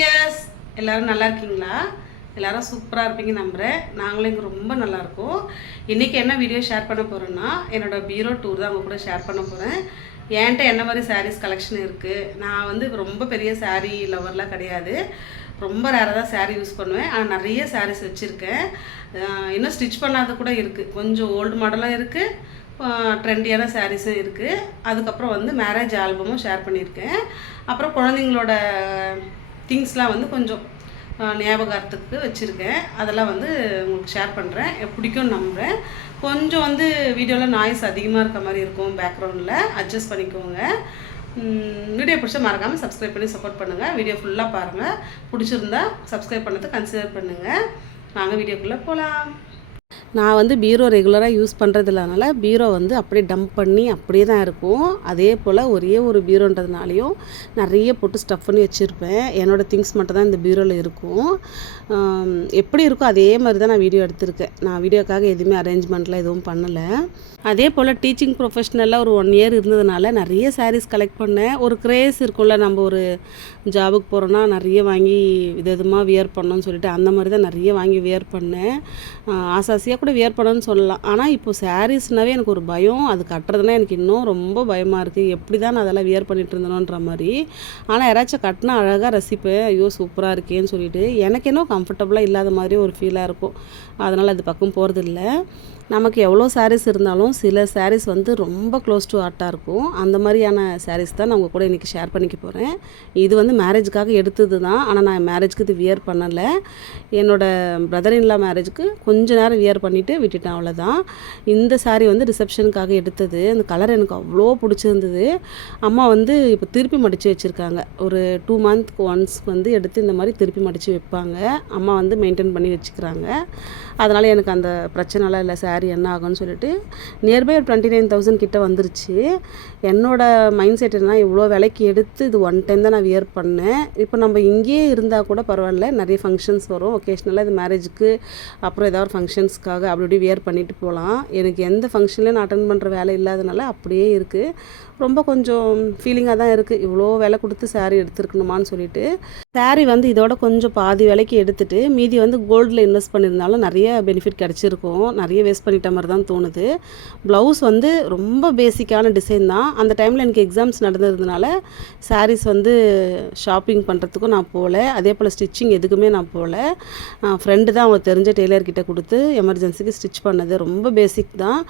S எல்லோரும் நல்லா இருக்கீங்களா? எல்லோரும் சூப்பராக இருப்பீங்க நம்புகிறேன். நாங்களும் இங்கே ரொம்ப நல்லாயிருக்கோம். இன்றைக்கி என்ன வீடியோ ஷேர் பண்ண போகிறேன்னா, என்னோடய பீரோ டூர் தான் அவங்க கூட ஷேர் பண்ண போகிறேன். என்கிட்ட என்ன மாதிரி சாரீஸ் கலெக்ஷன் இருக்குது. நான் வந்து ரொம்ப பெரிய சாரீ லவர்லாம் கிடையாது. ரொம்ப ரேராக தான் சாரீ யூஸ் பண்ணுவேன். ஆனால் நிறைய சாரீஸ் வச்சுருக்கேன். இன்னும் ஸ்டிச் பண்ணாத கூட இருக்குது. கொஞ்சம் ஓல்டு மாடலாக இருக்குது, ட்ரெண்டியான சாரீஸும் இருக்குது. அதுக்கப்புறம் வந்து மேரேஜ் ஆல்பமும் ஷேர் பண்ணியிருக்கேன். அப்புறம் குழந்தைங்களோட திங்ஸ்லாம் வந்து கொஞ்சம் ஞாபகார்த்தத்துக்கு வச்சுருக்கேன். அதெல்லாம் வந்து உங்களுக்கு ஷேர் பண்ணுறேன். பிடிக்கும்னு நம்புகிறேன். கொஞ்சம் வந்து வீடியோவில் நாய்ஸ் அதிகமாக இருக்க மாதிரி இருக்கும், பேக்ரவுண்டில் அட்ஜஸ்ட் பண்ணிக்கோங்க. வீடியோ பிடிச்சா மறக்காமல் சப்ஸ்கிரைப் பண்ணி சப்போர்ட் பண்ணுங்கள். வீடியோ ஃபுல்லாக பாருங்கள். பிடிச்சிருந்தா சப்ஸ்கிரைப் பண்ணது கன்சிடர் பண்ணுங்கள். நாங்கள் வீடியோக்குள்ளே போகலாம். நான் வந்து பீரோ ரெகுலராக யூஸ் பண்ணுறதுனால பீரோ வந்து அப்படியே டம்ப் பண்ணி அப்படியே தான் இருக்கும். அதே போல் ஒரே ஒரு பீரோன்றதுனாலையும் நிறைய போட்டு ஸ்டஃப் பண்ணி வச்சுருப்பேன். என்னோடய திங்ஸ் மட்டும் தான் இந்த பீரோவில் இருக்கும். எப்படி இருக்கோ அதே மாதிரி தான் நான் வீடியோ எடுத்திருக்கேன். நான் வீடியோக்காக எதுவுமே அரேஞ்ச்மெண்ட்லாம் எதுவும் பண்ணலை. அதே போல் டீச்சிங் ப்ரொஃபஷ்னலாக ஒரு 1 இயர் இருந்ததுனால நிறைய சாரீஸ் கலெக்ட் பண்ணேன். ஒரு க்ரேஸ் இருக்கும்ல, நம்ம ஒரு ஜாபுக்கு போகிறோன்னா நிறைய வாங்கி விதமாக வியர் பண்ணோன்னு சொல்லிட்டு அந்த மாதிரி தான் நிறைய வாங்கி வியர் பண்ணேன். ஆசாசியாக கூட வியர் பண்ணணும்னு சொல்லலாம். ஆனால் இப்போது சாரீஸ்னாவே எனக்கு ஒரு பயம். அது கட்டுறதுனா எனக்கு இன்னும் ரொம்ப பயமாக இருக்குது. எப்படி தான் நான் அதெல்லாம் வியர் பண்ணிகிட்டு இருந்தேனோன்ற மாதிரி. ஆனால் யாராச்சும் கட்டினா அழகாக ரசிப்பேன். ஐயோ சூப்பராக இருக்கேன்னு சொல்லிட்டு எனக்கு இன்னும் கம்ஃபர்டபுளாக இல்லாத மாதிரி ஒரு ஃபீலாக இருக்கும். அதனால் அது பக்கம் போகிறதில்ல. நமக்கு எவ்வளோ சாரீஸ் இருந்தாலும் சில சாரீஸ் வந்து ரொம்ப க்ளோஸ் டு ஹார்ட்டாக இருக்கும். அந்த மாதிரியான சாரீஸ் தான் நான் உங்கள் கூட இன்றைக்கி ஷேர் பண்ணிக்க போகிறேன். இது வந்து மேரேஜுக்காக எடுத்தது தான். ஆனால் நான் மேரேஜுக்கு இது வியர் பண்ணலை. என்னோடய பிரதர் இன்லா மேரேஜுக்கு கொஞ்ச நேரம் வியர் பண்ணிவிட்டு விட்டுட்டேன், அவ்வளோதான். இந்த சாரீ வந்து ரிசப்ஷனுக்காக எடுத்தது. அந்த கலர் எனக்கு அவ்வளோ பிடிச்சிருந்தது. அம்மா வந்து இப்போ திருப்பி மடித்து வச்சுருக்காங்க. ஒரு 2 மந்த்க்கு ஒன்ஸ் வந்து எடுத்து இந்த மாதிரி திருப்பி மடித்து வைப்பாங்க. அம்மா வந்து மெயின்டைன் பண்ணி வச்சுக்கிறாங்க. அதனால் எனக்கு அந்த பிரச்சனைலாம் இல்லை. சாரீ என்ன ஆகும்னு சொல்லிட்டு நியர்பை ஒரு 29,000 கிட்ட வந்துருச்சு. என்னோடய மைண்ட் செட் என்ன, இவ்வளோ விலைக்கு எடுத்து இது 1 டைம் தான் நான் வியர் பண்ணேன். இப்போ நம்ம இங்கேயே இருந்தால் கூட பரவாயில்ல, நிறைய ஃபங்க்ஷன்ஸ் வரும் ஒகேஷ்னலாக. இது மேரேஜுக்கு அப்புறம் ஏதாவது ஒரு ஃபங்க்ஷன்ஸ்க்காக அப்படி இப்படி வியர் பண்ணிட்டு போகலாம். எனக்கு எந்த ஃபங்க்ஷன்லையும் நான் அட்டன் பண்ணுற வேலை இல்லாதனால அப்படியே இருக்குது. ரொம்ப கொஞ்சம் ஃபீலிங்காக தான் இருக்குது. இவ்வளோ விலை கொடுத்து சாரீ எடுத்துருக்கணுமான்னு சொல்லிட்டு. சாரீ வந்து இதோட கொஞ்சம் பாதி விலைக்கு எடுத்துகிட்டு மீதி வந்து கோல்டில் இன்வெஸ்ட் பண்ணியிருந்தாலும் நிறைய பெனிஃபிட் கிடச்சிருக்கும். நிறைய வேஸ்ட் பண்ணிட்ட மாதிரி தான் தோணுது. ப்ளவுஸ் வந்து ரொம்ப பேசிக்கான டிசைன் தான். அந்த டைமில் எனக்கு எக்ஸாம்ஸ் நடந்ததுனால சாரீஸ் வந்து ஷாப்பிங் பண்ணுறதுக்கும் நான் போகல. அதே போல் ஸ்டிச்சிங் எதுக்குமே நான் போகல. ஃப்ரெண்டு தான் அவங்க தெரிஞ்ச டெய்லர்கிட்ட கொடுத்து எமர்ஜென்சிக்கு ஸ்டிச் பண்ணது. ரொம்ப பேசிக் தான்.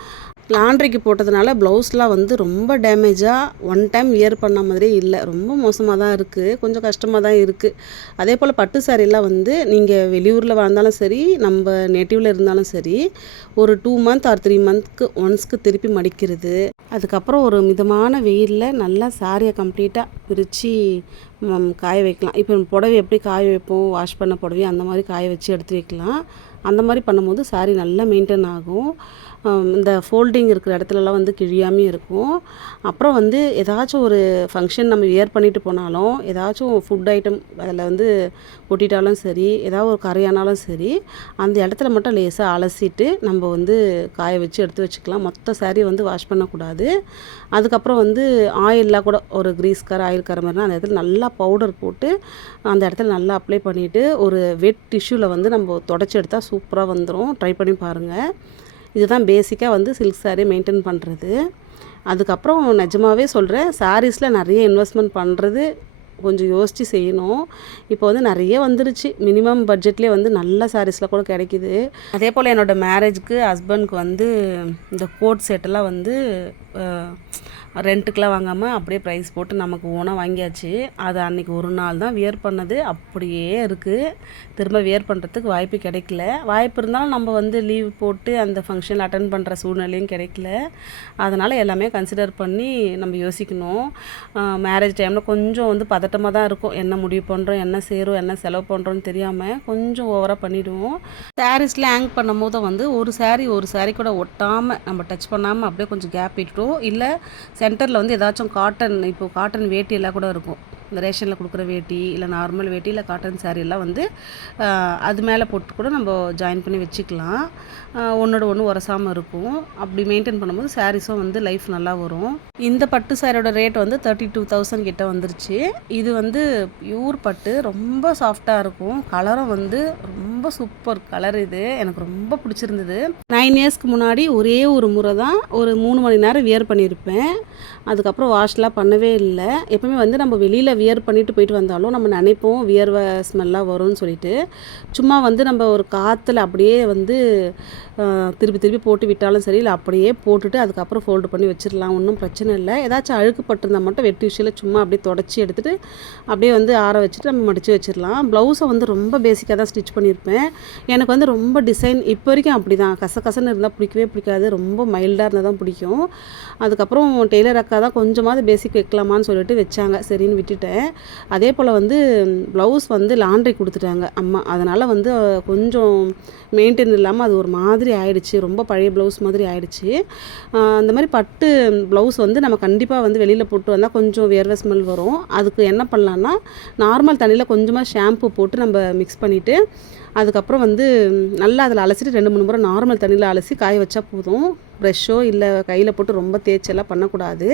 லாண்ட்ரிக்கு போட்டதுனால ப்ளவுஸ்லாம் வந்து ரொம்ப டேமேஜாக 1 டைம் வியர் பண்ண மாதிரியே இல்லை. ரொம்ப மோசமாக தான் இருக்குது. கொஞ்சம் கஷ்டமாக தான் இருக்குது. அதே போல் பட்டு சாரீலாம் வந்து நீங்கள் வெளியூரில் வாழ்ந்தாலும் சரி, நம்ம நேட்டிவில் இருந்தாலும் சரி, ஒரு 2 மந்த் ஆர் 3 மந்த்க்கு ஒன்ஸ்க்கு திருப்பி மடிக்கிறது. அதுக்கப்புறம் ஒரு மிதமான வெயிலில் நல்லா சாரியை கம்ப்ளீட்டாக பிரித்து காய வைக்கலாம். இப்போ புடவை எப்படி காய வைப்போம், வாஷ் பண்ண புடவை அந்த மாதிரி காய வச்சு எடுத்து வைக்கலாம். அந்த மாதிரி பண்ணும்போது சாரீ நல்லா மெயின்டைன் ஆகும். இந்த ஃபோல்டிங் இருக்கிற இடத்துலலாம் வந்து கிழியாமே இருக்கும். அப்புறம் வந்து ஏதாச்சும் ஒரு ஃபங்க்ஷன் நம்ம வியர் பண்ணிட்டு போனாலும், ஏதாச்சும் ஃபுட் ஐட்டம் அதில் வந்து கொட்டிட்டாலும் சரி, ஏதாவது ஒரு கரையானாலும் சரி, அந்த இடத்துல மட்டும் லேசாக அலசிட்டு நம்ம வந்து காய வச்சு எடுத்து வச்சுக்கலாம். மொத்த சாரீ வந்து வாஷ் பண்ணக்கூடாது. அதுக்கப்புறம் வந்து ஆயிலெலாம் கூட ஒரு க்ரீஸ் கரை, ஆயில் கரை மாதிரினா அந்த இடத்துல நல்லா பவுடர் போட்டு அந்த இடத்துல நல்லா அப்ளை பண்ணிவிட்டு ஒரு வெட் டிஷ்யூவில் வந்து நம்ம தொடச்சி எடுத்தால் சூப்பராக வந்துடும். ட்ரை பண்ணி பாருங்கள். இதுதான் பேசிக்காக வந்து சில்க் சாரீ மெயின்டைன் பண்ணுறது. அதுக்கப்புறம் நிஜமாகவே சொல்கிறேன், சாரீஸில் நிறைய இன்வெஸ்ட்மெண்ட் பண்ணுறது கொஞ்சம் யோசித்து செய்யணும். இப்போ வந்து நிறைய வந்துருச்சு. மினிமம் பட்ஜெட்லேயே வந்து நல்ல சாரீஸில் கூட கிடைக்கிது. அதே போல் என்னோடய மேரேஜுக்கு ஹஸ்பண்ட்க்கு வந்து இந்த கோட் செட்டெல்லாம் வந்து ரெண்ட்டுக்கெலாம் வாங்காமல் அப்படியே ப்ரைஸ் போட்டு நமக்கு ஓனாக வாங்கியாச்சு. அது அன்றைக்கி ஒரு நாள் தான் வியர் பண்ணது. அப்படியே இருக்குது. திரும்ப வியர் பண்ணுறதுக்கு வாய்ப்பு கிடைக்கல. வாய்ப்பு இருந்தாலும் நம்ம வந்து லீவ் போட்டு அந்த ஃபங்க்ஷனில் அட்டன் பண்ணுற சூழ்நிலையும் கிடைக்கல. அதனால் எல்லாமே கன்சிடர் பண்ணி நம்ம யோசிக்கணும். மேரேஜ் டைமில் கொஞ்சம் வந்து பதட்டமாக தான் இருக்கும். என்ன முடிவு பண்ணுறோம், என்ன செய்கிறோம், என்ன செலவு பண்ணுறோன்னு தெரியாமல் கொஞ்சம் ஓவராக பண்ணிவிடுவோம். சாரீஸில் ஹேங் பண்ணும் போது வந்து ஒரு சாரீ கூட ஒட்டாமல் நம்ம டச் பண்ணாமல் அப்படியே கொஞ்சம் கேப் விட்டுட்டோம். இல்லை சென்டரில் வந்து ஏதாச்சும் காட்டன், இப்போது காட்டன் வேட்டி எல்லாம் கூட இருக்கும். இந்த ரேஷனில் கொடுக்குற வேட்டி இல்லை நார்மல் வேட்டி இல்லை காட்டன் சாரீலாம் வந்து அது மேலே போட்டு கூட நம்ம ஜாயின் பண்ணி வச்சுக்கலாம். ஒன்றோட ஒன்று உரசாமல் இருக்கும். அப்படி மெயின்டைன் பண்ணும்போது சாரீஸும் வந்து லைஃப் நல்லா வரும். இந்த பட்டு சாரியோட ரேட் வந்து 32,000 கிட்ட வந்துருச்சு. இது வந்து பியூர் பட்டு, ரொம்ப சாஃப்டாக இருக்கும். கலரும் வந்து ரொம்ப சூப்பர் கலர். இது எனக்கு ரொம்ப பிடிச்சிருந்தது. 9 இயர்ஸ்க்கு முன்னாடி ஒரே ஒரு முறை தான் ஒரு 3 மணி நேரம் வியர் பண்ணியிருப்பேன். அதுக்கப்புறம் வாஷ்லாம் பண்ணவே இல்லை. எப்பவுமே வந்து நம்ம வெளியில் வியர் பண்ணிட்டு போயிட்டு வந்தாலும் நம்ம நினைப்போம் வியர்வை ஸ்மெல்லாம் வரும்னு சொல்லிட்டு, சும்மா வந்து நம்ம ஒரு காற்றுல அப்படியே வந்து திருப்பி திருப்பி போட்டு விட்டாலும் சரி, இல்லை அப்படியே போட்டுட்டு அதுக்கப்புறம் ஃபோல்டு பண்ணி வச்சிடலாம், ஒன்றும் பிரச்சனை இல்லை. ஏதாச்சும் அழுக்கு பட்டிருந்தால் மட்டும் வெட்டி விஷயில் சும்மா அப்படியே தொடச்சி எடுத்துகிட்டு அப்படியே வந்து ஆற வச்சுட்டு நம்ம மடித்து வச்சிடலாம். ப்ளவுஸை வந்து ரொம்ப பேசிக்காக தான் ஸ்டிச் பண்ணியிருப்பேன். எனக்கு வந்து ரொம்ப டிசைன் இப்போ வரைக்கும் அப்படி தான், கசகசன்னு இருந்தால் பிடிக்கவே பிடிக்காது. ரொம்ப மைல்டாக இருந்தால் தான் பிடிக்கும். அதுக்கப்புறம் டெய்லர் அக்கா தான் கொஞ்சமாவது பேசிக் வைக்கலாமான்னு சொல்லிட்டு வச்சாங்க, சரின்னு விட்டுட்டேன். அதே போல் வந்து ப்ளவுஸ் வந்து லாண்ட்ரி கொடுத்துட்டாங்க அம்மா. அதனால் வந்து கொஞ்சம் மெயின்டைன் இல்லாமல் அது ஒரு மாதிரி ஆயிடுச்சு, ரொம்ப பழைய ப்ளவுஸ் மாதிரி ஆயிடுச்சு. அந்த மாதிரி பட்டு ப்ளவுஸ் வந்து நம்ம கண்டிப்பாக வந்து வெளியில் போட்டு வந்தால் கொஞ்சம் வியர்வை ஸ்மெல் வரும். அதுக்கு என்ன பண்ணலான்னா, நார்மல் தண்ணியில் கொஞ்சமாக ஷாம்பு போட்டு நம்ம மிக்ஸ் பண்ணிவிட்டு அதுக்கப்புறம் வந்து நல்லா அதில் அலசிட்டு 2-3 முறை நார்மல் தண்ணியில் அலசி காய வச்சா போதும். ப்ரெஷ்ஷோ இல்லை கையில் போட்டு ரொம்ப தேய்ச்செல்லாம் பண்ணக்கூடாது.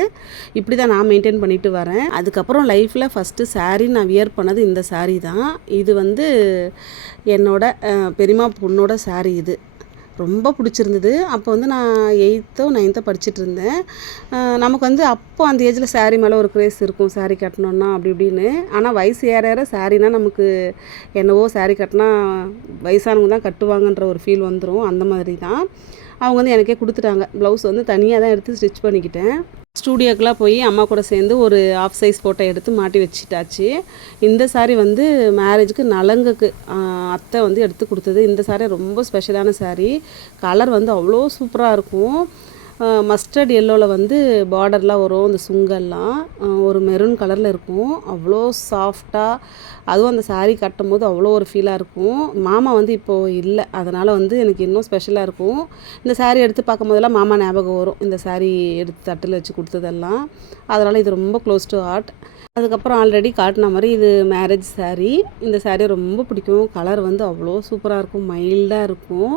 இப்படி தான் நான் மெயின்டைன் பண்ணிட்டு வரேன். அதுக்கப்புறம் லைஃப்பில் ஃபஸ்ட்டு சாரீ நான் வியர் பண்ணது இந்த சாரீ தான். இது வந்து என்னோட பெரியம்மா பொண்ணோட சாரீ. இது ரொம்ப பிடிச்சிருந்தது. அப்போ வந்து நான் 8th 9th படிச்சுட்டு இருந்தேன். நமக்கு வந்து அப்போ அந்த ஏஜில் சாரீ மேலே ஒரு க்ரேஸ் இருக்கும், சாரீ கட்டணுன்னா அப்படி இப்படின்னு. ஆனால் வயசு ஏற ஏற சாரீனா நமக்கு என்னவோ சாரீ கட்டினா வயசானவங்க தான் கட்டுவாங்கன்ற ஒரு ஃபீல் வந்துடும். அந்த மாதிரி தான் அவங்க வந்து எனக்கே கொடுத்துட்டாங்க. ப்ளவுஸ் வந்து தனியாக தான் எடுத்து ஸ்டிச் பண்ணிக்கிட்டேன். ஸ்டூடியோக்கெலாம் போய் அம்மா கூட சேர்ந்து ஒரு ஆஃப் சைஸ் ஃபோட்டோ எடுத்து மாட்டி வச்சுட்டாச்சு. இந்த சாரீ வந்து மேரேஜுக்கு நலங்குக்கு அத்தை வந்து எடுத்து கொடுத்தது. இந்த சாரீ ரொம்ப ஸ்பெஷலான சாரீ. கலர் வந்து அவ்வளோ சூப்பராக இருக்கும். மஸ்டர்ட் எல்லோவில் வந்து பார்டர்லாம் வரும், இந்த சுங்கெல்லாம் ஒரு மெரூன் கலரில் இருக்கும். அவ்வளோ சாஃப்டாக, அதுவும் அந்த சாரீ கட்டும் போது அவ்வளோ ஒரு ஃபீலாக இருக்கும். மாமா வந்து இப்போது இல்லை, அதனால் வந்து எனக்கு இன்னும் ஸ்பெஷலாக இருக்கும். இந்த சாரீ எடுத்து பார்க்கும் போதெல்லாம் மாமா ஞாபகம் வரும், இந்த சாரீ எடுத்து தட்டில் வச்சு கொடுத்ததெல்லாம். அதனால் இது ரொம்ப க்ளோஸ் டு ஹார்ட். அதுக்கப்புறம் ஆல்ரெடி காட்டின மாதிரி இது மேரேஜ் சாரீ. இந்த சாரீ ரொம்ப பிடிக்கும். கலர் வந்து அவ்வளோ சூப்பராக இருக்கும், மைல்டாக இருக்கும்.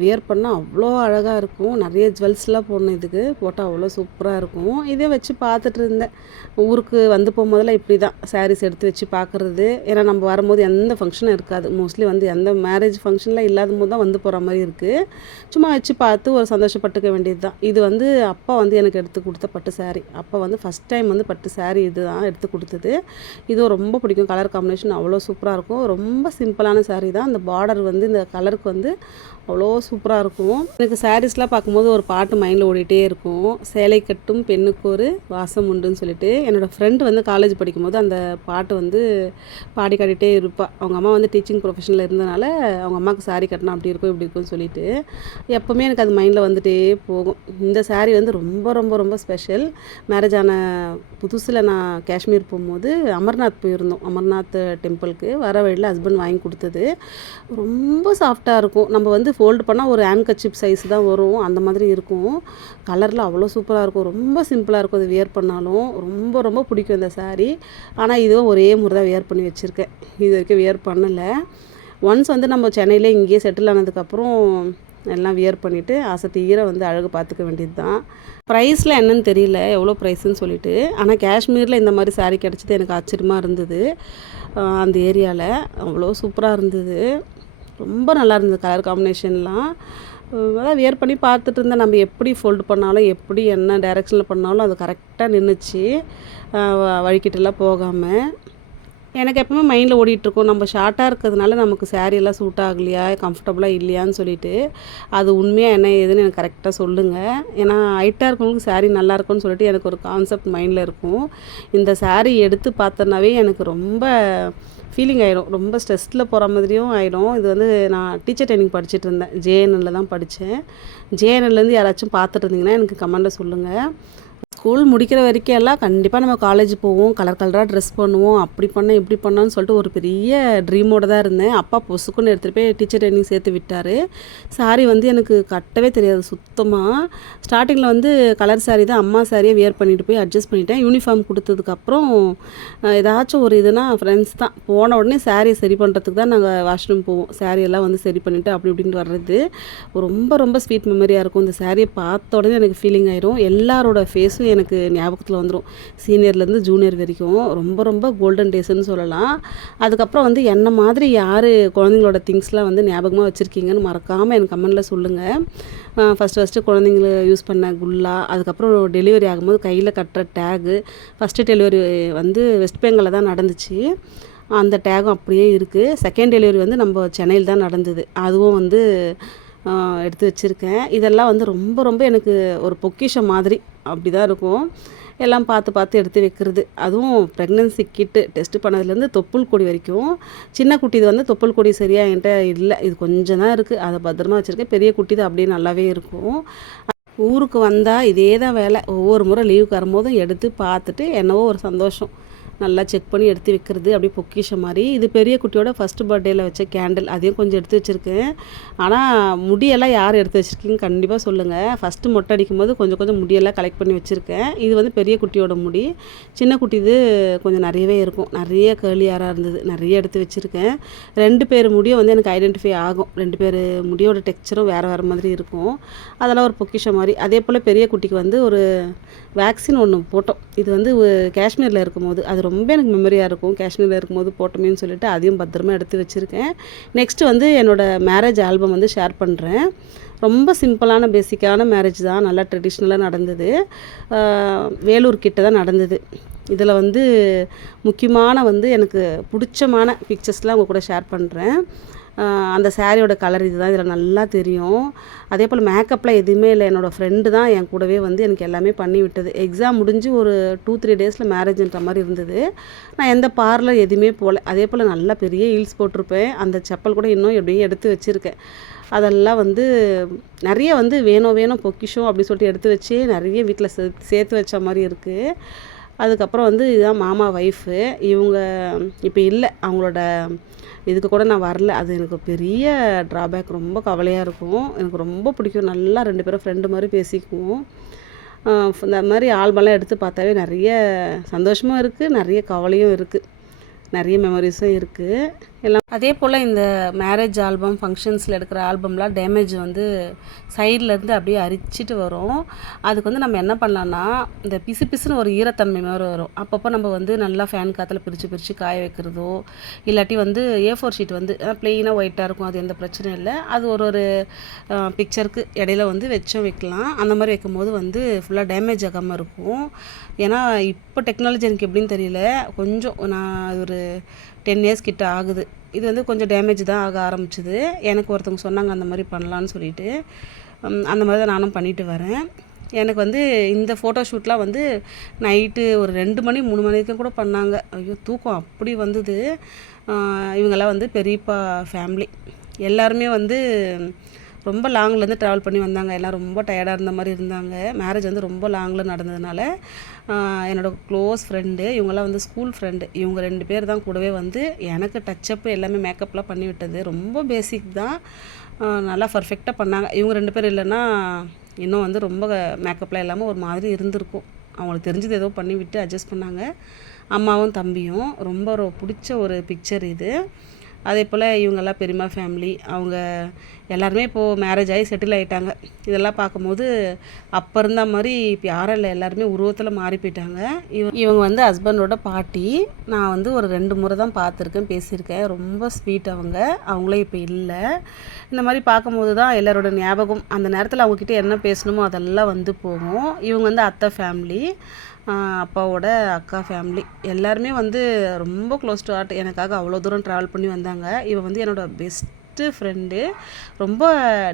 வியர் பண்ணால் அவ்வளோ அழகாக இருக்கும். நிறைய ஜுவல்ஸ்லாம் போடணும், இதுக்கு போட்டால் அவ்வளோ சூப்பராக இருக்கும். இதே வச்சு பார்த்துட்டு இருந்தேன். ஊருக்கு வந்து போகும்போதெல்லாம் இப்படி தான் சாரீஸ் எடுத்து வச்சு பார்க்குறது. ஏன்னா நம்ம வரும்போது எந்த ஃபங்க்ஷனும் இருக்காது, மோஸ்ட்லி வந்து எந்த மேரேஜ் ஃபங்க்ஷனில் இல்லாத போது தான் வந்து போகிற மாதிரி இருக்குது. சும்மா வச்சு பார்த்து ஒரு சந்தோஷப்பட்டுக்க வேண்டியது தான். இது வந்து அப்பா வந்து எனக்கு எடுத்து கொடுத்த பட்டு சாரீ. அப்பா வந்து ஃபஸ்ட் டைம் வந்து பட்டு சாரீ இது தான் எடுத்து கொடுத்தது. இதுவும் ரொம்ப பிடிக்கும். கலர் காம்பினேஷன் அவ்வளோ சூப்பராக இருக்கும். ரொம்ப சிம்பிளான சாரீ தான். அந்த பார்டர் வந்து இந்த கலருக்கு வந்து அவ்வளோ சூப்பராக இருக்கும். எனக்கு சாரீஸ்லாம் பார்க்கும்போது ஒரு பாட்டு மைண்டில் ஓடிட்டே இருக்கும். சேலை கட்டும் பெண்ணுக்கு ஒரு வாசம் உண்டுன்னு சொல்லிட்டு. என்னோடய ஃப்ரெண்டு வந்து காலேஜ் படிக்கும்போது அந்த பாட்டு வந்து பாடி காட்டிகிட்டே இருப்பாள். அவங்க அம்மா வந்து டீச்சிங் ப்ரொஃபஷனில் இருந்தனால அவங்க அம்மாவுக்கு சாரீ கட்டினா அப்படி இருக்கும் இப்படி இருக்கும்னு சொல்லிட்டு எப்போவுமே எனக்கு அது மைண்டில் வந்துகிட்டே போகும். இந்த சாரீ வந்து ரொம்ப ரொம்ப ரொம்ப ஸ்பெஷல். மேரேஜ் ஆன புதுசில் நான் காஷ்மீர் போகும்போது அமர்நாத் போயிருந்தோம். அமர்நாத் டெம்பிளுக்கு வர வழியில் ஹஸ்பண்ட் வாங்கி கொடுத்தது. ரொம்ப சாஃப்டாக இருக்கும். நம்ம வந்து ஃபோல்டு பண்ணால் ஒரு ஹேண்ட்கர்ச்சீப் சைஸ் தான் வரும், அந்த மாதிரி இருக்கும். கலரில் அவ்வளோ சூப்பராக இருக்கும். ரொம்ப சிம்பிளாக இருக்கும். அது வியர் பண்ணாலும் ரொம்ப ரொம்ப பிடிக்கும் இந்த சாரீ. ஆனால் இதுவும் ஒரே முறை தான் வியர் பண்ணி வச்சுருக்கேன். இது வரைக்கும் வியர் பண்ணலை. ஒன்ஸ் வந்து நம்ம சென்னையிலே இங்கேயே செட்டில் ஆனதுக்கப்புறம் எல்லாம் வியர் பண்ணிவிட்டு ஆசை தீர வந்து அழகு பார்த்துக்க வேண்டியது தான். ப்ரைஸில் என்னன்னு தெரியல, எவ்வளோ ப்ரைஸுன்னு சொல்லிட்டு. ஆனால் காஷ்மீரில் இந்த மாதிரி சாரீ கிடச்சிது எனக்கு ஆச்சரியமாக இருந்தது. அந்த ஏரியாவில் அவ்வளோ சூப்பராக இருந்தது. ரொம்ப நல்லா இருந்தது கலர் காம்பினேஷன்லாம். அதான் வியர் பண்ணி பார்த்துட்டு இருந்தேன். நம்ம எப்படி ஃபோல்டு பண்ணாலும் எப்படி என்ன டைரெக்ஷனில் பண்ணாலும் அது கரெக்டாக நின்றுச்சு, வழிக்கிட்டெல்லாம் போகாமல். எனக்கு எப்பவுமே மைண்டில் ஓடிட்டுருக்கோம், நம்ம ஷார்ட்டாக இருக்கிறதுனால நமக்கு சாரீயெல்லாம் சூட் ஆகலையா, கம்ஃபர்டபுளாக இல்லையான்னு சொல்லிட்டு. அது உண்மையாக என்ன ஏதுன்னு எனக்கு கரெக்டாக சொல்லுங்கள். ஏன்னா ஹைட்டாக இருக்கவங்களுக்கு சாரீ நல்லாயிருக்கும்னு சொல்லிட்டு எனக்கு ஒரு கான்செப்ட் மைண்டில் இருக்கும். இந்த சாரீ எடுத்து பார்த்தனாவே எனக்கு ரொம்ப ஃபீலிங் ஆகிடும், ரொம்ப ஸ்ட்ரெஸ்ஸில் போகிற மாதிரியும் ஆகிடும். இது வந்து நான் டீச்சர் ட்ரைனிங் படிச்சுட்டு இருந்தேன், ஜேஎன்எல்ல தான் படித்தேன். ஜேஎன்எல்லேருந்து யாராச்சும் பார்த்துட்டு இருந்தீங்கன்னா எனக்கு கமெண்டில் சொல்லுங்கள். ஸ்கூல் முடிக்கிற வரைக்கும் எல்லாம் கண்டிப்பாக நம்ம காலேஜ் போவோம், கலர் கலராக ட்ரெஸ் பண்ணுவோம், அப்படி பண்ணோம் இப்படி பண்ணோன்னு சொல்லிட்டு ஒரு பெரிய ட்ரீமோடு தான் இருந்தேன். அப்பா பொசுக்குன்னு எடுத்துகிட்டு போய் டீச்சர் ட்ரைனிங் சேர்த்து விட்டார். சாரி வந்து எனக்கு கட்டவே தெரியாது சுத்தமாக. ஸ்டார்டிங்கில் வந்து கலர் சாரி தான் அம்மா சாரியை வியர் பண்ணிட்டு போய் அட்ஜஸ்ட் பண்ணிட்டேன். யூனிஃபார்ம் கொடுத்ததுக்கப்புறம் ஏதாச்சும் ஒரு இதுனா ஃப்ரெண்ட்ஸ் தான் போன உடனே சாரியை சரி பண்ணுறதுக்கு தான் நாங்கள் வாஷ்ரூம் போவோம். சாரியெல்லாம் வந்து சரி பண்ணிவிட்டு அப்படி இப்படின்ட்டு வர்றது ரொம்ப ரொம்ப ஸ்வீட் மெமரியாக இருக்கும். இந்த சாரியை பார்த்த உடனே எனக்கு ஃபீலிங் ஆயிரும். எல்லாரோட ஃபேஸும் எனக்கு ஞாபகத்தில் வந்துடும், சீனியர்லேருந்து ஜூனியர் வரைக்கும். ரொம்ப ரொம்ப கோல்டன் டேஸ்ன்னு சொல்லலாம். அதுக்கப்புறம் வந்து என்ன மாதிரி யார் குழந்தைங்களோட திங்ஸ்லாம் வந்து ஞாபகமாக வச்சுருக்கீங்கன்னு மறக்காமல் எனக்கு கமெண்டில் சொல்லுங்கள். ஃபஸ்ட்டு குழந்தைங்கள யூஸ் பண்ண குல்லா, அதுக்கப்புறம் டெலிவரி ஆகும்போது கையில் கட்டுற டேகு. ஃபஸ்ட்டு டெலிவரி வந்து வெஸ்ட் பெங்காலில் தான் நடந்துச்சு, அந்த டேகும் அப்படியே இருக்குது. செகண்ட் டெலிவரி வந்து நம்ம சென்னையில் தான் நடந்தது, அதுவும் வந்து எடுத்து வச்சுருக்கேன். இதெல்லாம் வந்து ரொம்ப ரொம்ப எனக்கு ஒரு பொக்கிஷம் மாதிரி அப்படி தான் இருக்கும். எல்லாம் பார்த்து பார்த்து எடுத்து வைக்கிறது. அதுவும் ப்ரெக்னென்சி கிட்டு டெஸ்ட்டு பண்ணதுலேருந்து தொப்புள் கொடி வரைக்கும். சின்ன குட்டி இது வந்து தொப்புள் கொடி சரியாக என்கிட்ட இல்லை, இது கொஞ்சம் தான் இருக்குது, அதை பத்திரமா வச்சுருக்கேன். பெரிய குட்டி தான் அப்படியே நல்லாவே இருக்கும். ஊருக்கு வந்தால் இதே தான் வேலை. ஒவ்வொரு முறை லீவுக்கு வரும்போதும் எடுத்து பார்த்துட்டு என்னவோ ஒரு சந்தோஷம், நல்லா செக் பண்ணி எடுத்து வைக்கிறது அப்படியே பொக்கிஷம் மாதிரி. இது பெரிய குட்டியோட ஃபஸ்ட்டு பர்த்டேயில் வச்ச கேண்டில், அதையும் கொஞ்சம் எடுத்து வச்சுருக்கேன். ஆனால் முடியெல்லாம் யார் எடுத்து வச்சுருக்கீங்க கண்டிப்பாக சொல்லுங்கள். ஃபஸ்ட்டு மொட்டை அடிக்கும் போது கொஞ்சம் கொஞ்சம் முடியெல்லாம் கலெக்ட் பண்ணி வச்சுருக்கேன். இது வந்து பெரிய குட்டியோட முடி, சின்ன குட்டி இது கொஞ்சம் நிறையவே இருக்கும், நிறைய கேர்லியாராக இருந்தது, நிறைய எடுத்து வச்சுருக்கேன். 2 பேர் முடியும் வந்து எனக்கு ஐடென்டிஃபை ஆகும். 2 பேர் முடியோட டெக்ஸ்சரும் வேறு வேறு மாதிரி இருக்கும், அதெல்லாம் ஒரு பொக்கிஷம் மாதிரி. அதே போல் பெரிய குட்டிக்கு வந்து ஒரு வேக்சின் ஒன்று போட்டோம். இது வந்து காஷ்மீரில் இருக்கும்போது அது ரொம்ப எனக்கு மெமரியாக இருக்கும். காஷ்மீரில் இருக்கும்போது போட்டோமேன்னு சொல்லிட்டு அதையும் பத்திரமா எடுத்து வச்சுருக்கேன். நெக்ஸ்ட்டு வந்து என்னோடய மேரேஜ் ஆல்பம் வந்து ஷேர் பண்ணுறேன். ரொம்ப சிம்பிளான பேசிக்கான மேரேஜ் தான், நல்லா ட்ரெடிஷ்னலாக நடந்தது. வேலூர் கிட்ட தான் நடந்தது. இதில் வந்து முக்கியமான வந்து எனக்கு பிடிச்சமான பிக்சர்ஸ்லாம் உங்கள் கூட ஷேர் பண்ணுறேன். அந்த சாரியோட கலர் இது தான், இதில் நல்லா தெரியும். அதே போல் மேக்கப்லாம் எதுவுமே இல்லை, என்னோடய ஃப்ரெண்டு தான் என் கூடவே வந்து எனக்கு எல்லாமே பண்ணி விட்டது. எக்ஸாம் முடிஞ்சு ஒரு 2-3 டேஸில் மேரேஜ்ன்ற மாதிரி இருந்தது. நான் எந்த பார்லர் எதுவுமே போகல. அதே போல் நல்லா பெரிய ஹீல்ஸ் போட்டிருப்பேன். அந்த செப்பல் கூட இன்னும் எப்படியும் எடுத்து வச்சுருக்கேன். அதெல்லாம் வந்து நிறைய வந்து வேணும் பொக்கிஷம் அப்படி சொல்லிட்டு எடுத்து வச்சு நிறைய வீட்டில் சேர்த்து வச்ச மாதிரி இருக்குது. அதுக்கப்புறம் வந்து இதுதான் மாமா ஒய்ஃபு. இவங்க இப்போ இல்லை, அவங்களோட இதுக்கு கூட நான் வரல. அது எனக்கு பெரிய ட்ராபேக், ரொம்ப கவலையாக இருக்கும். எனக்கு ரொம்ப பிடிக்கும், நல்லா 2 பேரும் ஃப்ரெண்டு மாதிரி பேசிக்குவோம். இந்த மாதிரி ஆல்பம்லாம் எடுத்து பார்த்தாவே நிறைய சந்தோஷமும் இருக்குது, நிறைய கவலையும் இருக்குது, நிறைய மெமரிஸும் இருக்குது எல்லாம். அதே போல் இந்த மேரேஜ் ஆல்பம், ஃபங்க்ஷன்ஸில் எடுக்கிற ஆல்பம்லாம் டேமேஜ் வந்து சைட்லேருந்து அப்படியே அரிச்சிட்டு வரும். அதுக்கு வந்து நம்ம என்ன பண்ணலான்னா, இந்த பிசுன்னு ஒரு ஈரத்தன்மை மாதிரி வரும். அப்பப்போ நம்ம வந்து நல்லா ஃபேன் காற்றுல பிரித்து காய வைக்கிறதோ, இல்லாட்டி வந்து A4 ஷீட் வந்து ப்ளெயினாக ஒயிட்டாக இருக்கும், அது எந்த பிரச்சனையும் இல்லை. அது ஒரு பிக்சருக்கு இடையில வந்து வைக்கலாம். அந்த மாதிரி வைக்கும்போது வந்து ஃபுல்லாக டேமேஜ் ஆகாமல் இருக்கும். ஏன்னா இப்போ டெக்னாலஜி எனக்கு எப்படின்னு தெரியல, கொஞ்சம் நான் ஒரு 10 இயர்ஸ் கிட்ட ஆகுது. இது வந்து கொஞ்சம் டேமேஜ் தான் ஆக ஆரம்பிச்சிது. எனக்கு ஒருத்தவங்க சொன்னாங்க அந்த மாதிரி பண்ணலான்னு சொல்லிட்டு, அந்த மாதிரி தான் நானும் பண்ணிட்டு வரேன். எனக்கு வந்து இந்த ஃபோட்டோ ஷூட்லாம் வந்து நைட்டு ஒரு 2 மணி 3 மணி வரைக்கும் கூட பண்ணாங்க. ஐயோ தூக்கம் அப்படி வந்தது. இவங்கெல்லாம் வந்து பெரியப்பா ஃபேமிலி எல்லாருமே வந்து ரொம்ப லாங்லேருந்து ட்ராவல் பண்ணி வந்தாங்க. எல்லாம் ரொம்ப டயர்டாக இருந்த மாதிரி இருந்தாங்க. மேரேஜ் வந்து ரொம்ப லாங்கில் நடந்ததுனால என்னோடய க்ளோஸ் ஃப்ரெண்டு, இவங்கெல்லாம் வந்து ஸ்கூல் ஃப்ரெண்டு, இவங்க 2 பேர் தான் கூடவே வந்து எனக்கு டச்சப்பு எல்லாமே மேக்கப்லாம் பண்ணி விட்டது. ரொம்ப பேசிக் தான், நல்லா பர்ஃபெக்டாக பண்ணாங்க. இவங்க 2 பேர் இல்லைன்னா இன்னும் வந்து ரொம்ப மேக்கப்லாம் இல்லாமல் ஒரு மாதிரி இருந்திருக்கும். அவங்களுக்கு தெரிஞ்சது ஏதோ பண்ணி விட்டு அட்ஜஸ்ட் பண்ணாங்க. அம்மாவும் தம்பியும் ரொம்ப பிடிச்ச ஒரு பிக்சர் இது. அதே போல் இவங்கெல்லாம் பெரியம்மா ஃபேமிலி, அவங்க எல்லாருமே இப்போது மேரேஜ் ஆகி செட்டில் ஆகிட்டாங்க. இதெல்லாம் பார்க்கும்போது அப்போ இருந்த மாதிரி இப்போ யாரும் இல்லை, எல்லாருமே உருவத்தில் மாறி போயிட்டாங்க. இவங்க வந்து ஹஸ்பண்டோட பாட்டி. நான் வந்து ஒரு 2 முறை தான் பார்த்துருக்கேன், பேசியிருக்கேன். ரொம்ப ஸ்வீட் அவங்களே இப்போ இல்லை. இந்த மாதிரி பார்க்கும்போது தான் எல்லாரோட ஞாபகம், அந்த நேரத்தில் அவங்கக்கிட்ட என்ன பேசணுமோ அதெல்லாம் வந்து போகும். இவங்க வந்து அத்தை ஃபேமிலி, அப்பாவோட அக்கா ஃபேமிலி, எல்லாருமே வந்து ரொம்ப க்ளோஸ் டு ஹார்ட். எனக்காக அவ்வளோ தூரம் ட்ராவல் பண்ணி வந்தாங்க. இவன் வந்து என்னோடய பெஸ்ட்டு ஃப்ரெண்டு. ரொம்ப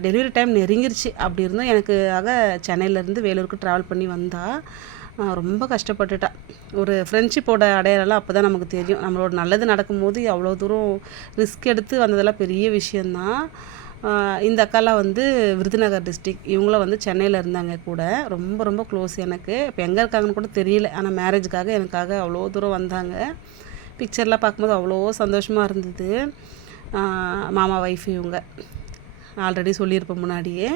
டெலிவரி டைம் நெருங்கிருச்சு, அப்படி இருந்தும் எனக்காக சென்னையிலேருந்து வேலூருக்கு ட்ராவல் பண்ணி வந்தால் ரொம்ப கஷ்டப்பட்டுட்டா. ஒரு ஃப்ரெண்ட்ஷிப்போட அடையாளம் அப்போ தான் நமக்கு தெரியும். நம்மளோட நல்லது நடக்கும்போது அவ்வளோ தூரம் ரிஸ்க் எடுத்து வந்ததெல்லாம் பெரிய விஷயந்தான். இந்த அக்காலாம் வந்து விருதுநகர் டிஸ்ட்ரிக், இவங்களும் வந்து சென்னையில் இருந்தாங்க கூட. ரொம்ப ரொம்ப க்ளோஸ் எனக்கு. இப்போ எங்கே இருக்காங்கன்னு கூட தெரியல. ஆனால் மேரேஜுக்காக எனக்காக அவ்வளோ தூரம் வந்தாங்க. பிக்சர்லாம் பார்க்கும்போது அவ்வளோ சந்தோஷமாக இருந்தது. மாமா ஒய்ஃப் இவங்க ஆல்ரெடி சொல்லியிருப்பேன் முன்னாடியே.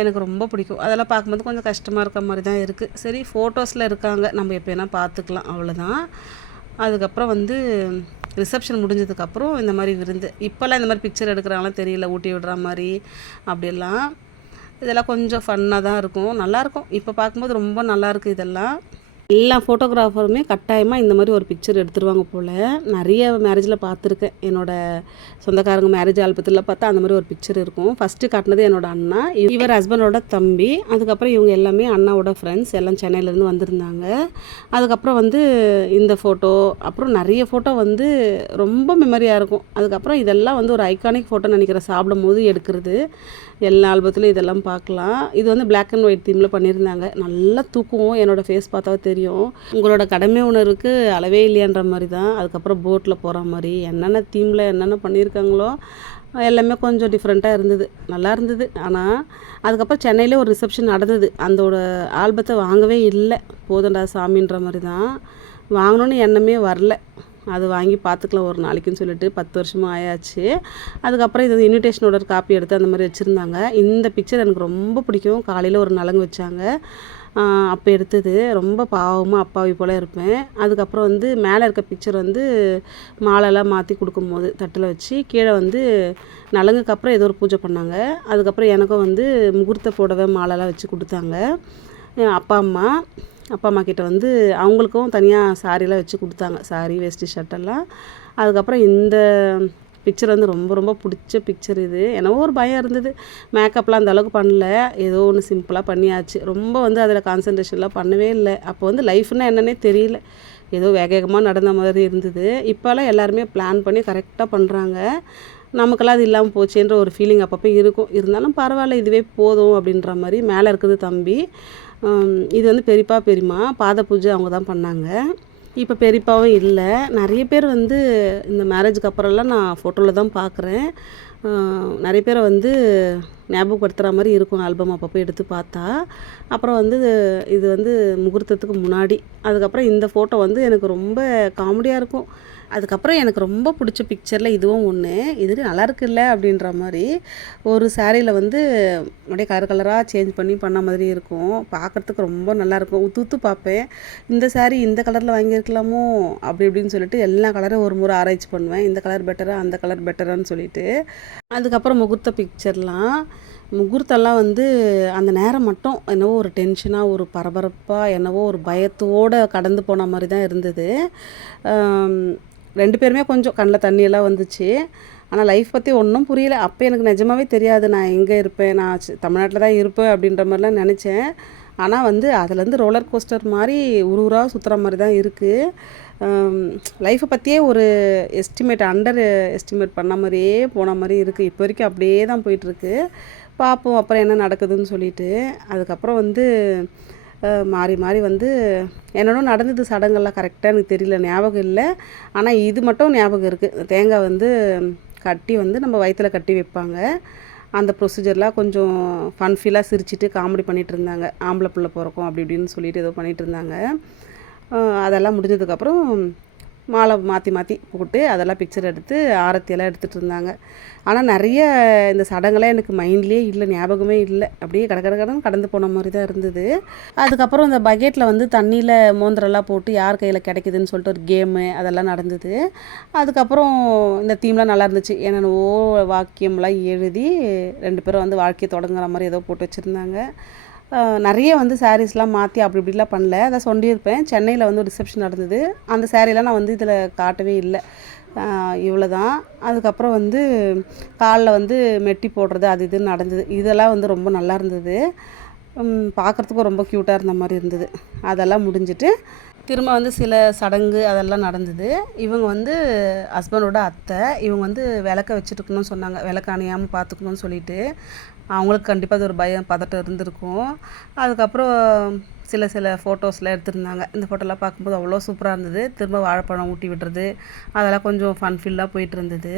எனக்கு ரொம்ப பிடிக்கும். அதெல்லாம் பார்க்கும்போது கொஞ்சம் கஷ்டமாக இருக்க மாதிரி தான் இருக்குது. சரி, ஃபோட்டோஸில் இருக்காங்க, நம்ம எப்போ வேணால் பார்த்துக்கலாம், அவ்வளோதான். அதுக்கப்புறம் வந்து ரிசப்ஷன் முடிஞ்சதுக்கப்புறம் இந்த மாதிரி விருந்து. இப்போல்லாம் இந்த மாதிரி பிக்சர் எடுக்கிறாங்களாம் தெரியல, ஊட்டி விடுற மாதிரி அப்படிலாம். இதெல்லாம் கொஞ்சம் ஃபன்னாக தான் இருக்கும், நல்லாயிருக்கும். இப்போ பார்க்கும்போது ரொம்ப நல்லாயிருக்கு. இதெல்லாம் எல்லா ஃபோட்டோகிராஃபருமே கட்டாயமாக இந்த மாதிரி ஒரு பிக்சர் எடுத்துருவாங்க போல். நிறைய மேரேஜில் பார்த்துருக்கேன். என்னோடய சொந்தக்காரங்க மேரேஜ் ஆல்பத்தில் பார்த்தா அந்த மாதிரி ஒரு பிக்சர் இருக்கும். ஃபஸ்ட்டு காட்டினது என்னோடய அண்ணா, இவர் ஹஸ்பண்டோட தம்பி. அதுக்கப்புறம் இவங்க எல்லாமே அண்ணாவோட ஃப்ரெண்ட்ஸ், எல்லாம் சென்னையிலேருந்து வந்திருந்தாங்க. அதுக்கப்புறம் வந்து இந்த ஃபோட்டோ, அப்புறம் நிறைய ஃபோட்டோ வந்து ரொம்ப மெமரியாக இருக்கும். அதுக்கப்புறம் இதெல்லாம் வந்து ஒரு ஐகானிக் ஃபோட்டோன்னு நினைக்கிறேன், சாப்பிடும் போது எடுக்கிறது. எல்லா ஆல்பத்துலையும் இதெல்லாம் பார்க்கலாம். இது வந்து பிளாக் அண்ட் ஒயிட் தீமில் பண்ணியிருந்தாங்க. நல்லா தூக்குவோம், என்னோடய ஃபேஸ் பார்த்தா தெரியும். உங்களோட கடமை உணர்வுக்கு அளவே இல்லையான்ற மாதிரி தான். அதுக்கப்புறம் போட்டில் போகிற மாதிரி என்னென்ன தீமில் என்னென்ன பண்ணியிருக்காங்களோ எல்லாமே கொஞ்சம் டிஃப்ரெண்ட்டாக இருந்தது, நல்லா இருந்தது. ஆனால் அதுக்கப்புறம் சென்னையிலே ஒரு ரிசப்ஷன் நடந்தது. அதோட ஆல்பத்தை வாங்கவே இல்லை, போதண்டா சாமின்ற மாதிரி தான். வாங்கணுன்னு எண்ணமே வரல. அது வாங்கி பார்த்துக்கலாம் ஒரு நாளைக்குன்னு சொல்லிட்டு 10 வருஷமாக ஆயாச்சு. அதுக்கப்புறம் இது இன்விடேஷனோட காப்பி எடுத்து அந்த மாதிரி வச்சுருந்தாங்க. இந்த பிக்சர் எனக்கு ரொம்ப பிடிக்கும். காலையில் ஒரு நலங்கு வச்சாங்க, அப்போ எடுத்தது. ரொம்ப பாவமாக அப்பாவி போல் இருப்பேன். அதுக்கப்புறம் வந்து மேலே இருக்க பிக்சர் வந்து மாலைலாம் மாற்றி கொடுக்கும்போது தட்டில் வச்சு, கீழே வந்து நலங்குக்கு அப்புறம் ஏதோ ஒரு பூஜை பண்ணாங்க. அதுக்கப்புறம் எனக்கும் வந்து முகூர்த்த புடவை மாலைலாம் வச்சு கொடுத்தாங்க. அப்பா அம்மா கிட்ட வந்து அவங்களுக்கும் தனியாக சாரீலாம் வச்சு கொடுத்தாங்க, சாரி வேஷ்டி ஷர்ட்டெல்லாம். அதுக்கப்புறம் இந்த பிக்சர் வந்து ரொம்ப ரொம்ப பிடிச்ச பிக்சர் இது. என்னவோ ஒரு பயம் இருந்தது, மேக்கப்லாம் அந்த அளவுக்கு பண்ணல, ஏதோ ஒன்று சிம்பிளாக பண்ணியாச்சு. ரொம்ப வந்து அதில் கான்சன்ட்ரேஷன்லாம் பண்ணவே இல்லை. அப்போ வந்து லைஃப்னால் என்னன்னே தெரியல, ஏதோ வேகமாக நடந்த மாதிரி இருந்தது. இப்போல்லாம் எல்லாருமே பிளான் பண்ணி கரெக்டாக பண்ணுறாங்க. நமக்கெல்லாம் அது இல்லாமல் போச்சுன்ற ஒரு ஃபீலிங் அப்பப்போ இருக்கும். இருந்தாலும் பரவாயில்ல, இதுவே போதும் அப்படின்ற மாதிரி. மேலே இருக்குது தம்பி. இது வந்து பெரியப்பா பெரியம்மா, பாத பூஜை அவங்க தான் பண்ணாங்க. இப்போ பெரியப்பாவும் இல்லை. நிறைய பேர் வந்து இந்த மேரேஜுக்கு அப்புறம்லாம் நான் ஃபோட்டோவில் தான் பார்க்குறேன். நிறைய பேரை வந்து ஞாபகப்படுத்துகிற மாதிரி இருக்கும் ஆல்பம் அப்பப்போ எடுத்து பார்த்தா. அப்புறம் வந்து இது வந்து முகூர்த்தத்துக்கு முன்னாடி. அதுக்கப்புறம் இந்த ஃபோட்டோ வந்து எனக்கு ரொம்ப காமெடியாக இருக்கும். அதுக்கப்புறம் எனக்கு ரொம்ப பிடிச்ச பிக்சரில் இதுவும் ஒன்று. இது நல்லா இருக்குல்ல அப்படின்ற மாதிரி. ஒரு சாரியில் வந்து அப்படியே கலர் கலராக சேஞ்ச் பண்ணி பண்ண மாதிரி இருக்கும். பார்க்குறதுக்கு ரொம்ப நல்லாயிருக்கும். உத்து பார்ப்பேன், இந்த சாரீ இந்த கலரில் வாங்கியிருக்கலாமோ அப்படி இப்படின்னு சொல்லிட்டு எல்லா கலரும் ஒரு முறை ஆராய்ச்சி பண்ணுவேன். இந்த கலர் பெட்டரா அந்த கலர் பெட்டரான்னு சொல்லிட்டு. அதுக்கப்புறம் முகூர்த்த பிக்சர்லாம், முகூர்த்தம்லாம் வந்து அந்த நேரம் மட்டும் என்னவோ ஒரு டென்ஷனாக, ஒரு பரபரப்பாக, என்னவோ ஒரு பயத்தோடு கடந்து போன மாதிரி தான் இருந்தது. 2 பேருமே கொஞ்சம் கண்ணில் தண்ணியெல்லாம் வந்துச்சு. ஆனால் லைஃப் பற்றி ஒன்றும் புரியல. அப்போ எனக்கு நிஜமாகவே தெரியாது நான் எங்கே இருப்பேன், நான் தமிழ்நாட்டில் தான் இருப்பேன் அப்படின்ற மாதிரிலாம் நினச்சேன். ஆனால் வந்து அதுலேருந்து ரோலர் கோஸ்டர் மாதிரி ஊராக சுற்றுற மாதிரி தான் இருக்குது. லைஃப்பை பற்றியே ஒரு அண்டர் எஸ்டிமேட் பண்ண மாதிரியே போன மாதிரி இருக்குது. இப்போ வரைக்கும் அப்படியே தான் போயிட்டுருக்கு. பார்ப்போம் அப்புறம் என்ன நடக்குதுன்னு சொல்லிட்டு. அதுக்கப்புறம் வந்து மாறி மாறி வந்து என்னென்ன நடந்தது சடங்கெல்லாம் கரெக்டாக எனக்கு தெரியல, ஞாபகம் இல்லை. ஆனால் இது மட்டும் ஞாபகம் இருக்குது, தேங்காய் வந்து கட்டி வந்து நம்ம வயிற்றில் கட்டி வைப்பாங்க. அந்த ப்ரொசீஜர்லாம் கொஞ்சம் ஃபன்ஃபீலாக சிரிச்சிட்டு காமெடி பண்ணிகிட்டு இருந்தாங்க. ஆம்பளை பிள்ளை பிறக்கும் அப்படி இப்படின்னு சொல்லிட்டு ஏதோ பண்ணிகிட்டு இருந்தாங்க. அதெல்லாம் முடிஞ்சதுக்கப்புறம் மாலை மாற்றி மாற்றி போட்டு அதெல்லாம் பிக்சர் எடுத்து ஆரத்தியெல்லாம் எடுத்துகிட்டு இருந்தாங்க. ஆனால் நிறைய இந்த சடங்கெல்லாம் எனக்கு மைண்ட்லேயே இல்லை, ஞாபகமே இல்லை. அப்படியே கடன்னு கடந்து போன மாதிரி தான் இருந்தது. அதுக்கப்புறம் இந்த பக்கெட்டில் வந்து தண்ணியில் மோந்திரெல்லாம் போட்டு யார் கையில் கிடைக்குதுன்னு சொல்லிட்டு ஒரு கேமு அதெல்லாம் நடந்தது. அதுக்கப்புறம் இந்த தீம்லாம் நல்லா இருந்துச்சு. என்னென்னவோ வாக்கியம்லாம் எழுதி 2 பேரும் வந்து வாழ்க்கையை தொடங்குற மாதிரி ஏதோ போட்டு வச்சுருந்தாங்க. நிறைய வந்து சாரீஸ்லாம் மாற்றி அப்படி இப்படிலாம் பண்ணல. அதான் சொல்லியிருப்பேன், சென்னையில் வந்து ரிசப்ஷன் நடந்தது. அந்த சாரீலாம் நான் வந்து இதில் காட்டவே இல்லை. இவ்வளோ தான். அதுக்கப்புறம் வந்து காலில் வந்து மெட்டி போடுறது அது இதுன்னு நடந்தது. இதெல்லாம் வந்து ரொம்ப நல்லா இருந்தது. பார்க்குறதுக்கும் ரொம்ப க்யூட்டாக இருந்த மாதிரி இருந்தது. அதெல்லாம் முடிஞ்சிட்டு திரும்ப வந்து சில சடங்கு அதெல்லாம் நடந்தது. இவங்க வந்து ஹஸ்பண்டோட அத்தை. இவங்க வந்து விளக்க வச்சுட்டுக்கணும்னு சொன்னாங்க, விளக்கு அணையாமல் பார்த்துக்கணுன்னு சொல்லிட்டு. அவங்களுக்கு கண்டிப்பாக அது ஒரு பயம் பதட்டம் இருந்திருக்கும். அதுக்கப்புறம் சில ஃபோட்டோஸ்லாம் எடுத்திருந்தாங்க. இந்த ஃபோட்டோலாம் பார்க்கும்போது அவ்வளோ சூப்பராக இருந்தது. திரும்ப வாழைப்பழம் ஊட்டி விடுறது அதெல்லாம் கொஞ்சம் ஃபன்ஃபில்லாக போயிட்டு இருந்தது.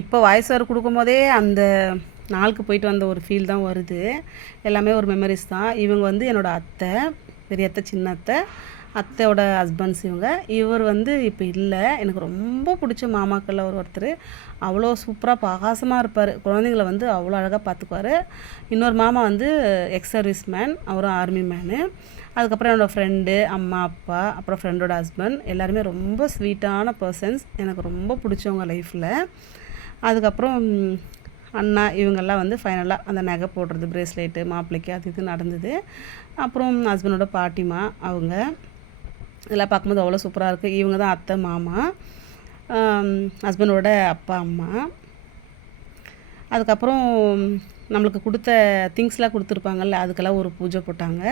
இப்போ வாய்ஸ் ஓவர் கொடுக்கும்போதே அந்த நாளுக்கு போயிட்டு வந்த ஒரு ஃபீல் தான் வருது. எல்லாமே ஒரு மெமரிஸ் தான். இவங்க வந்து என்னோடய அத்தை, பெரிய அத்தை, சின்ன அத்தை, அத்தையோட ஹஸ்பண்ட்ஸ் இவங்க. இவர் வந்து இப்போ இல்லை. எனக்கு ரொம்ப பிடிச்ச மாமாக்களில் ஒருத்தர். அவ்வளோ சூப்பராக பாசமாக இருப்பார். குழந்தைங்கள வந்து அவ்வளோ அழகாக பார்த்துக்குவார். இன்னொரு மாமா வந்து எக்ஸ் சர்வீஸ் மேன், அவரும் ஆர்மி மேனு. அதுக்கப்புறம் என்னோடய ஃப்ரெண்டு, அம்மா, அப்பா, அப்புறம் ஃப்ரெண்டோட ஹஸ்பண்ட் எல்லாருமே ரொம்ப ஸ்வீட்டான பர்சன்ஸ். எனக்கு ரொம்ப பிடிச்சவங்க லைஃப்பில். அதுக்கப்புறம் அண்ணா இவங்கெல்லாம் வந்து ஃபைனலாக அந்த நகை போடுறது, ப்ரேஸ்லெட்டு, மாப்பிள்ளைக்கு அது இது நடந்தது. அப்புறம் ஹஸ்பண்டோட பாட்டிமா அவங்க இதெல்லாம் பார்க்கும்போது அவ்வளோ சூப்பராக இருக்குது. இவங்க தான் அத்தை, மாமா, ஹஸ்பண்டோட அப்பா, அம்மா. அதுக்கப்புறம் நம்மளுக்கு கொடுத்த திங்ஸ்லாம் கொடுத்துருப்பாங்கல்ல, அதுக்கெல்லாம் ஒரு பூஜை போட்டாங்க.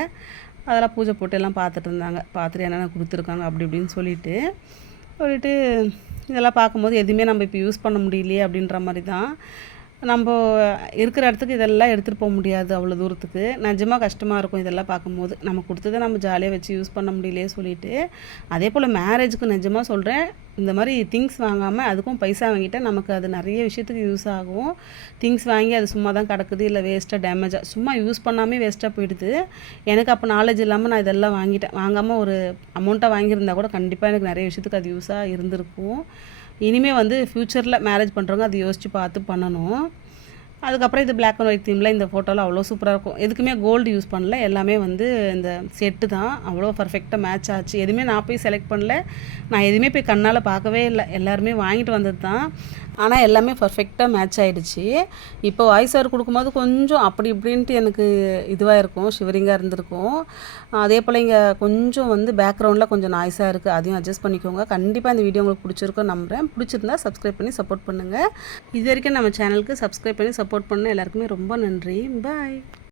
அதெல்லாம் பூஜை போட்டு எல்லாம் பார்த்துட்டு இருந்தாங்க. பார்த்துட்டு என்னென்ன கொடுத்துருக்காங்க அப்படி இப்படின்னு சொல்லிட்டு இதெல்லாம் பார்க்கும்போது எதுவுமே நம்ம இப்போ யூஸ் பண்ண முடியலையே அப்படின்ற மாதிரி தான். நம்ம இருக்கிற இடத்துக்கு இதெல்லாம் எடுத்துகிட்டு போக முடியாது அவ்வளோ தூரத்துக்கு. நிஜமாக கஷ்டமாக இருக்கும் இதெல்லாம் பார்க்கும்போது. நம்ம கொடுத்ததை நம்ம ஜாலியாக வச்சு யூஸ் பண்ண முடியலையே சொல்லிட்டு. அதே போல் மேரேஜுக்கு நிஜமாக சொல்கிறேன், இந்த மாதிரி திங்ஸ் வாங்காமல் அதுக்கும் பைசா வாங்கிட்டால் நமக்கு அது நிறைய விஷயத்துக்கு யூஸ் ஆகும். திங்ஸ் வாங்கி அது சும்மா தான் கிடக்குது, இல்லை வேஸ்ட்டாக டேமேஜாக சும்மா யூஸ் பண்ணாமல் வேஸ்ட்டாக போயிடுது. எனக்கு அப்போ நாலேஜ் இல்லாமல் நான் இதெல்லாம் வாங்கிட்டேன். வாங்காமல் ஒரு அமௌண்ட்டாக வாங்கியிருந்தா கூட கண்டிப்பாக எனக்கு நிறைய விஷயத்துக்கு அது யூஸாக இருந்திருக்கும். இனிமேல் வந்து ஃப்யூச்சரில் மேரேஜ் பண்ணுறவங்க அதை யோசித்து பார்த்து பண்ணணும். அதுக்கப்புறம் இது பிளாக் அண்ட் ஒயிட் தீமில் இந்த ஃபோட்டோலாம் அவ்வளோ சூப்பராக இருக்கும். எதுக்குமே கோல்டு யூஸ் பண்ணல, எல்லாமே வந்து இந்த செட்டு தான். அவ்வளோ பர்ஃபெக்டாக மேட்ச் ஆச்சு. எதுவுமே நான் போய் செலக்ட் பண்ணல, நான் எதுவுமே போய் கண்ணால் பார்க்கவே இல்லை. எல்லாருமே வாங்கிட்டு வந்தது தான். ஆனால் எல்லாமே பர்ஃபெக்டாக மேட்ச் ஆகிடுச்சு. இப்போ வாய்ஸ் ஓவர் கொடுக்கும்போது கொஞ்சம் அப்படி இப்படின்ட்டு எனக்கு இதுவாக இருக்கும், ஷிவரிங்காக இருந்திருக்கும். அதே போல் இங்கே கொஞ்சம் வந்து பேக்ரவுண்டில் கொஞ்சம் நாய்ஸாக இருக்குது, அதையும் அட்ஜஸ்ட் பண்ணிக்கோங்க. கண்டிப்பாக இந்த வீடியோ உங்களுக்கு பிடிச்சிருக்கும் நம்புகிறேன். பிடிச்சிருந்தா சப்ஸ்கிரைப் பண்ணி சப்போர்ட் பண்ணுங்கள். இது வரைக்கும் நம்ம சேனலுக்கு சப்ஸ்கிரைப் பண்ணி சப்போர்ட் பண்ண எல்லாருக்குமே ரொம்ப நன்றி. பாய்.